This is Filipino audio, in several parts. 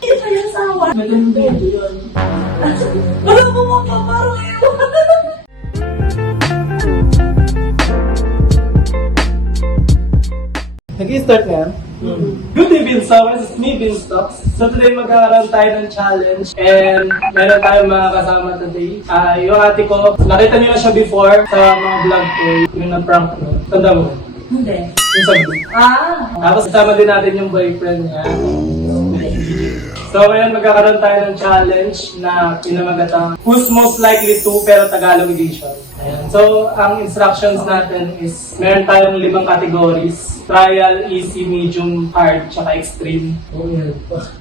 Hindi pa yung sawa. Maganda yun. Wala mo makaparang iwan. Nag-i-start na yan? Good day, Beanstalk. This is me, Beanstalk. So today magkakaroon tayo ng challenge and meron tayong mga kasama today. Yung ate ko, nakita niyo na siya before sa mga vlog ko, yung na-prank ko. Tanda mo? Hindi. Yung sabi. Tapos kasama din natin yung boyfriend niya. So ngayon magkakaroon tayo ng challenge na pinamagatang Who's Most Likely To pero Tagalog edition. Ayan. So ang instructions natin is meron tayong 5 categories. Trial, easy, medium, hard, tsaka extreme.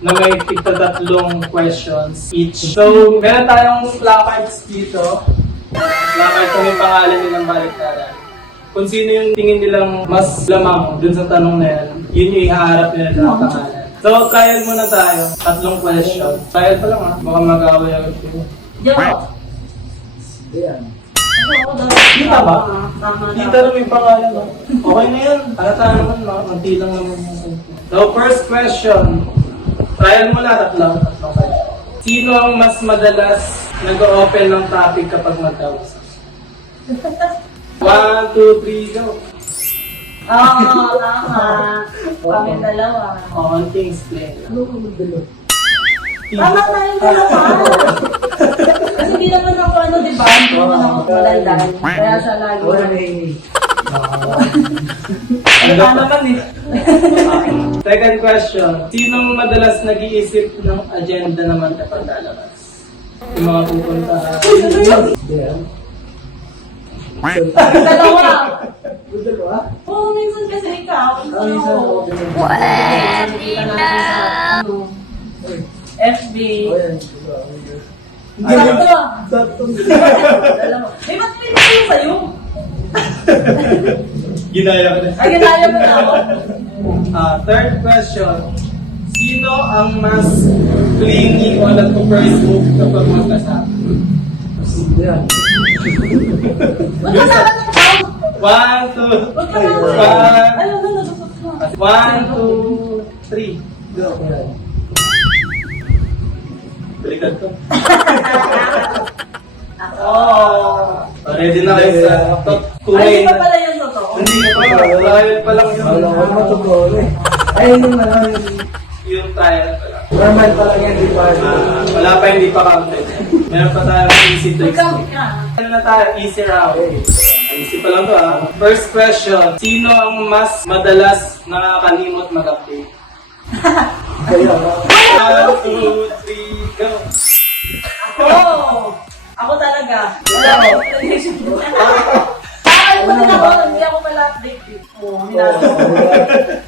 Na may tigta-3 questions each. So meron tayong placards dito. Placard kung yung pangalan nilang baliktaran. Kung sino yung tingin nilang mas lamang dun sa tanong na yan, yun yung ihaharap nila na pangalan. So, trial muna tayo. 3 question. Trial pa lang ha. Baka mag-away agad kayo. Joke. Kita ba? Tama. Kita rin may pangalan ha. Okay na yan. Halata naman ha. Manti lang naman yung. So, first question. Trial muna 3 question. Sino ang mas madalas nag-open ng topic kapag magkausap? 1, 2, 3, go! Oo, tama. Kami dalawa. Konting explain. Tama tayong dalawa. Kasi hindi naman ako di ba? Hindi naman ako malandan. Kaya siya lagi. Tama naman eh. Second question. Sinong madalas nag-iisip ng agenda naman kapag lalabas? Yung mga pupunta. Dalawa. Oo, minsan kasi ikaw. Pwede na. FB. Sakto. Dalawa. May mas pinag sa'yo. Ginaya ko na. Ay, ginaya mo na ako. Third question. Sino ang mas clingy o nagpo-first move kapag magkasama? Huwag ka sa akin ng count. 1, 2, Huwag ka na. Ayaw na, nagusot ka. 1, 2, 3. Go. Balikan ko. Ready na kayo sa Ay, hindi pa pala yung totoo. Hindi pa. Trial pa lang yun. Ayun yung naman. Yung trial pa lang. Normal pa lang yan, di ba? Wala pa, hindi pa counted. Meron pa tayong easy to Mag-count explain. ka. Ano na tayo? Easy round. Easy pa lang to ha. First question. Sino ang mas madalas nakakalimot mag-update? Kayo. 1, 2, 3, go! Oo. Ako talaga. Wala ko. Ay, pati na ako. Hindi ako pala update eh. Oo, minasa ko.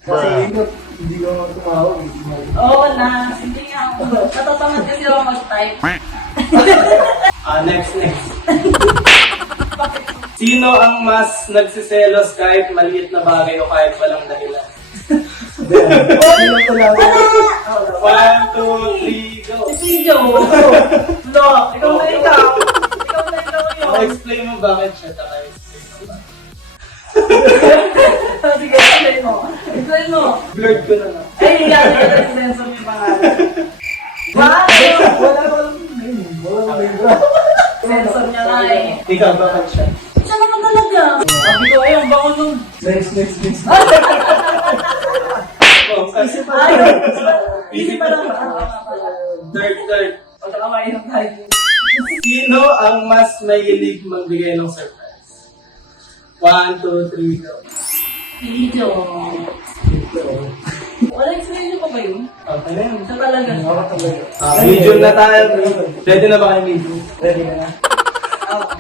Kasi hindi ko naman tumawag. Oo na. Hindi nga ako. Natatamad kasi ako mag-type. Next. Sino ang mas nagsiselos kahit maliit na bagay o kahit walang dahilan? Ayun ko lang. 1, 2, 3, go! Si Pijo. No, ikaw na ikaw. Ikaw na ikaw yun. Explain mo bakit siya tayo. Sige, explain mo. Explain mo. Blurred ko na lang. Ay, hindi ka sensor yung pangalan. Wow! Wala name. Sensor niya nga eh. Ikaw, bakit siya? Siya naman talaga. Sabi ko, ayun, bango nung... Next. Ay, easy pa lang. Third. Pagkakamain ng tayo. Sino ang mas mahilig magbigay ng surprise? 1, 2, 3, go. Pijo. Wala explanation pa ba yun? Okay na yun. Siya talaga. Medium na tayo. Ready na ba kayo medium? Ready na.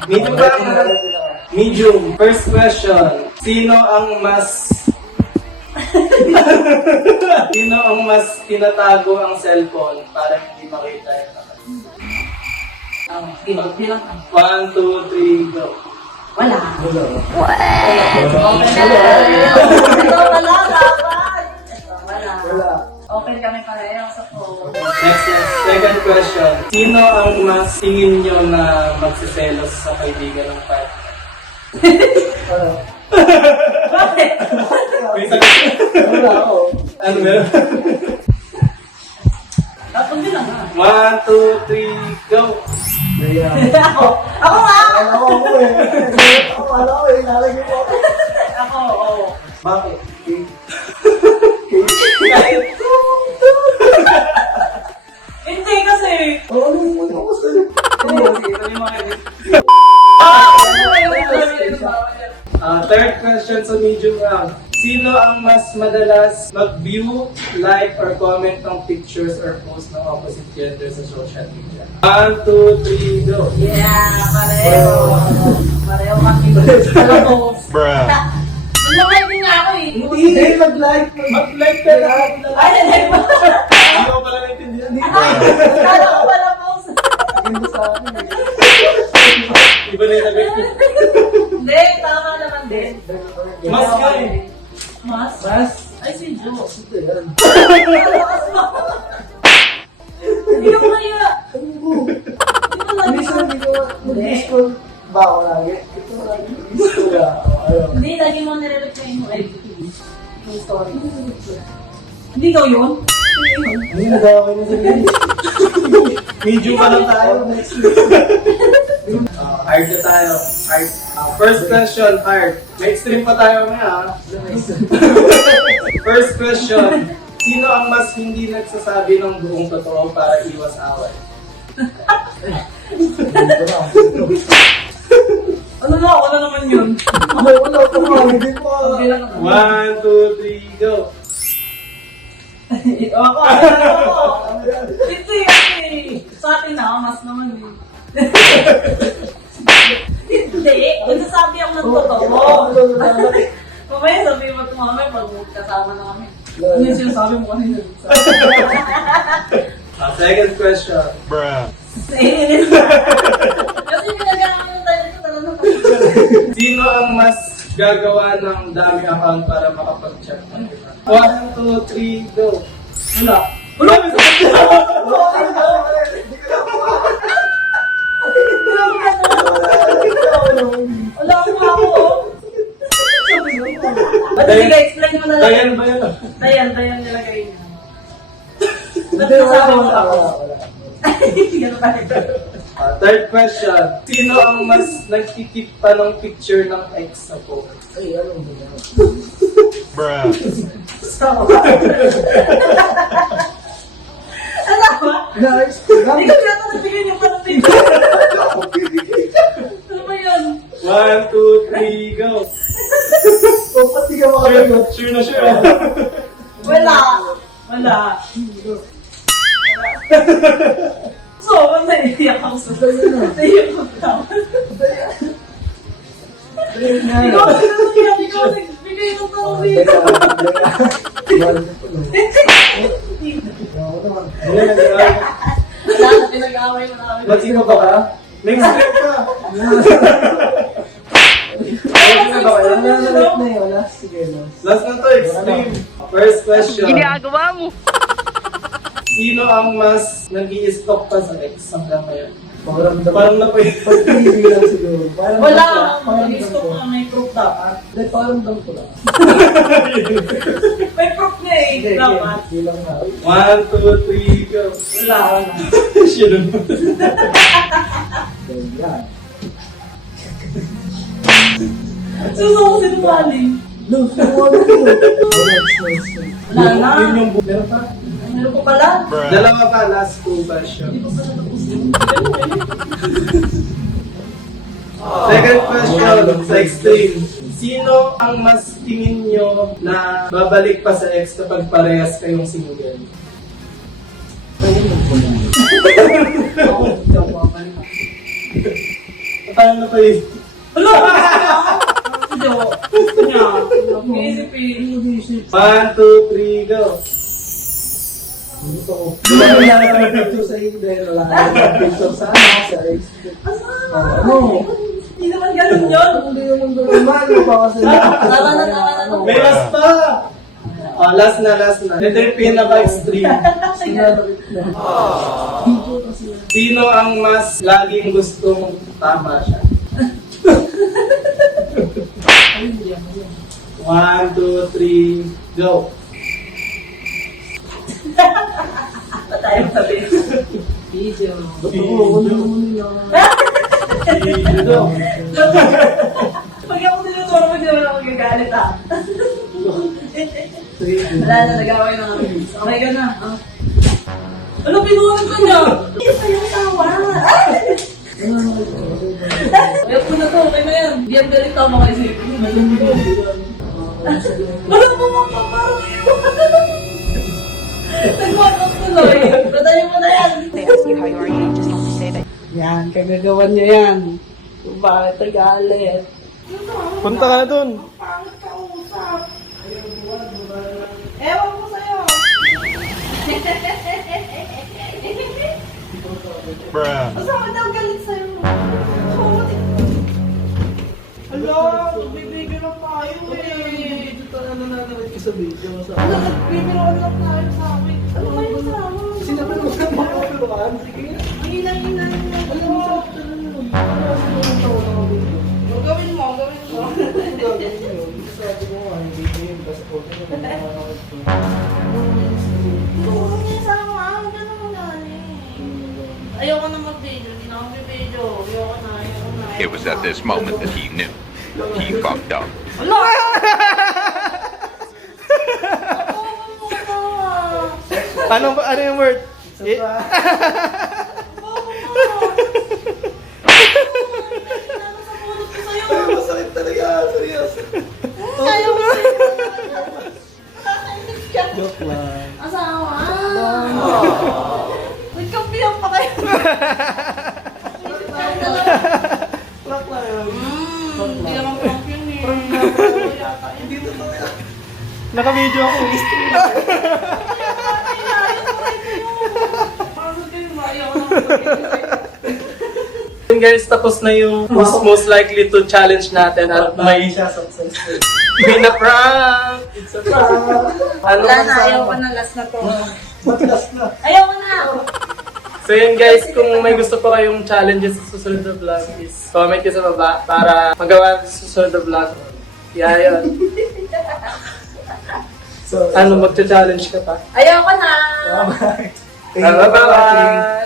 Medium ba? Medium. First question. Sino ang mas tinatago ang cellphone para hindi makita yung Bilang. 1, 2, 3, go. Wala. Wala. Ito wala, dapat. Ito wala. Wala. Open kami pareho sa phone. Next. Second question. Sino ang mas tingin nyo na magsiselos sa kaibigan ng partner? Bakit? May sagot. Wala ako. Ano meron? Tapos din lang ha. 1, 2, 3, go! Kaya, Ako nga! akala ko eh. Akala ko eh, nalagay ko ako. Ako, oo. Bakit? Hindi kasi. Ano ko sa'yo? Third question sa medium round. Sino ang mas madalas mag-view, like, or comment ng pictures or posts ng opposite gender sa social media? 1, 2, 3, go! Yeah, pareho. Pareho kami. Alam mo. Bruh. Nag-like din nga ako eh. Hindi, mag-like. Mag-like ka na! Ay, nag-like mo. Hindi ko pala naintindihan. Kala ko pala post. Ganda sa akin eh. Iba na yung nag-like. Hindi, tama naman din. Mas ka eh. Mas? Mas? Ay, si Jo. Ito yan. Hindi ko kaya. Ano mo? Hindi ko lagi. Minsan hindi ko mag-discall ba ako lagi? Ito lagi mag-discall ako. Ayaw. Hindi, lagi mo nire-reply mo. Ay, yung story. Hindi ikaw yun? Hindi, nagawin na sa video. Medium pa lang tayo. Hard na tayo. Hard. First question, hard. May extreme pa tayo na First question. Sino ang mas hindi nagsasabi ng buong totoo para iwas away? Ano na? Wala naman yun. Ay, wala ko nga. Hindi ko Okay lang ako. 1, 2, 3, go! Ako. Hindi kasi. Sa atin na, mas naman eh. Hindi. Nagsasabi ako ng totoo. Mamaya sabihin mo ito mamaya pag kasama na kami. Ano yung sinasabi mo kanina? Second question. Bruh. Kasi pinag-aaman tayo dito talaga. Sino ang mas gagawa ng dami account para makapag-check ng iba? 1, 2, 3, go! Wala. Wala! Wala akong ako. Sige, explain mo na lang. Dayan ba yun? Dayan nilagay niya. Ba't Hindi, wala nasabi mo wala ako? wala. Ganun tayo. Third question. Sino ang mas nagtitip pa ng picture ng ex sa phone? Ay, ano ba yan? Bruh. Ano ba? Nice. Hindi ko yata nabigyan yung parang picture. Ano ba yun? 1, 2, 3, go! O, pati ka makasagot. Sure na sure. Wala. Wala. So, naiiyak ako sa naiiyak ako sa ikaw kasi naiiyak, ikaw nagbigay ng tao dito. Wala na pinag-away mo namin. Ba't sino ba ka? Next step ka! Last na to, extreme. First question. Ginagawa mo. Sino ang mas nag-i-stalk pa sa ex hanggang ngayon? Pakiramdam. Parang na po yun. Pag-ibig lang siguro. Parang Wala. parang Gusto ko na may proof dapat. Hindi, pakiramdam ko lang. May proof niya eh. Hindi, Dapat. hindi lang na. 1, 2, 3, go! Wala. Sino mo? Yan. Suso ko sinungaling. No, ano yun? Wala na. Yun yung meron pa. Meron ko pala. Bruh. Dalawa pa, last two question. Hindi ko pala tapos yun. Second question sa extreme. Sino ang mas tingin nyo na babalik pa sa ex kapag parehas kayong single? Paano na pa yun? Wala. Hindi ako. Gusto niya. Iisip eh. 1, 2, 3, go! Dito ko. Wala na picture sa iyo dahil wala na picture sa ano, sa ex. Ano? Hindi naman ganun yun. Hindi naman doon. Mano pa kasi. Tama na. May last pa! Oh, last na. Ito yung pinaka-extreme. Sino ang mas laging gustong tama siya? 1, 2, 3, go! Ba't tayo sabi? Video. Totoo, ano nila. Pag ako tinuturo mo, di naman ako gagalit ah. Wala na, nag-away na kami. Okay ka na. Ah. Ano, pinuwan ko niya? Ito yung tawa. Ayok ko na to, okay na yan. Di ang galit tama kayo sa'yo. Wala mo mga parang yun. Nagwag tuloy. Patayin mo na yan. They ask you how you are, you just have to say that. Yan, kagagawan niya yan. Kung bakit nagalit. Punta ka na dun. Pangit ka usap. Ewan ko sa'yo. Bruh. Masama daw galit sa'yo. Hala, bibigyan lang tayo eh. Dito na nananawid ka sa video. Hala, nagbibigyan lang tayo sa amin. Ano ba yung sama? Sinabi mo sa mga kapiruan. Sige. Ang hina-hina niya. Alam mo sa talaga. Gawin mo, gawin mo. Sabi mo, hindi game. Kasi po, nananawid ko. Oo, niya sama. Ganun mo na ayoko na mag-video. Hindi na ako mag-video. Ayoko na. It was at this moment that he knew. He fucked up. Hala! Ano yung word? Masakit talaga. Seryoso. Joke lang. Asawa! Nagkampihan pa kayo. Plak lang. Hindi naman kampihan eh. Hindi totoo yan. Naka-video ako. Yun guys, tapos na yung who's most likely to challenge natin at may siya successful. prank! It's a prank. Ano Wala na, kasama? ayaw ko na, last na to. Matigas na. Ayaw ko na! So yun guys, kung may gusto pa kayong challenges sa susunod na vlog is comment nyo sa baba para magawa sa susunod na vlog. Yeah, yun. So, Ano, magcha-challenge ka pa? Ayaw ko na! bye-bye. Bye-bye!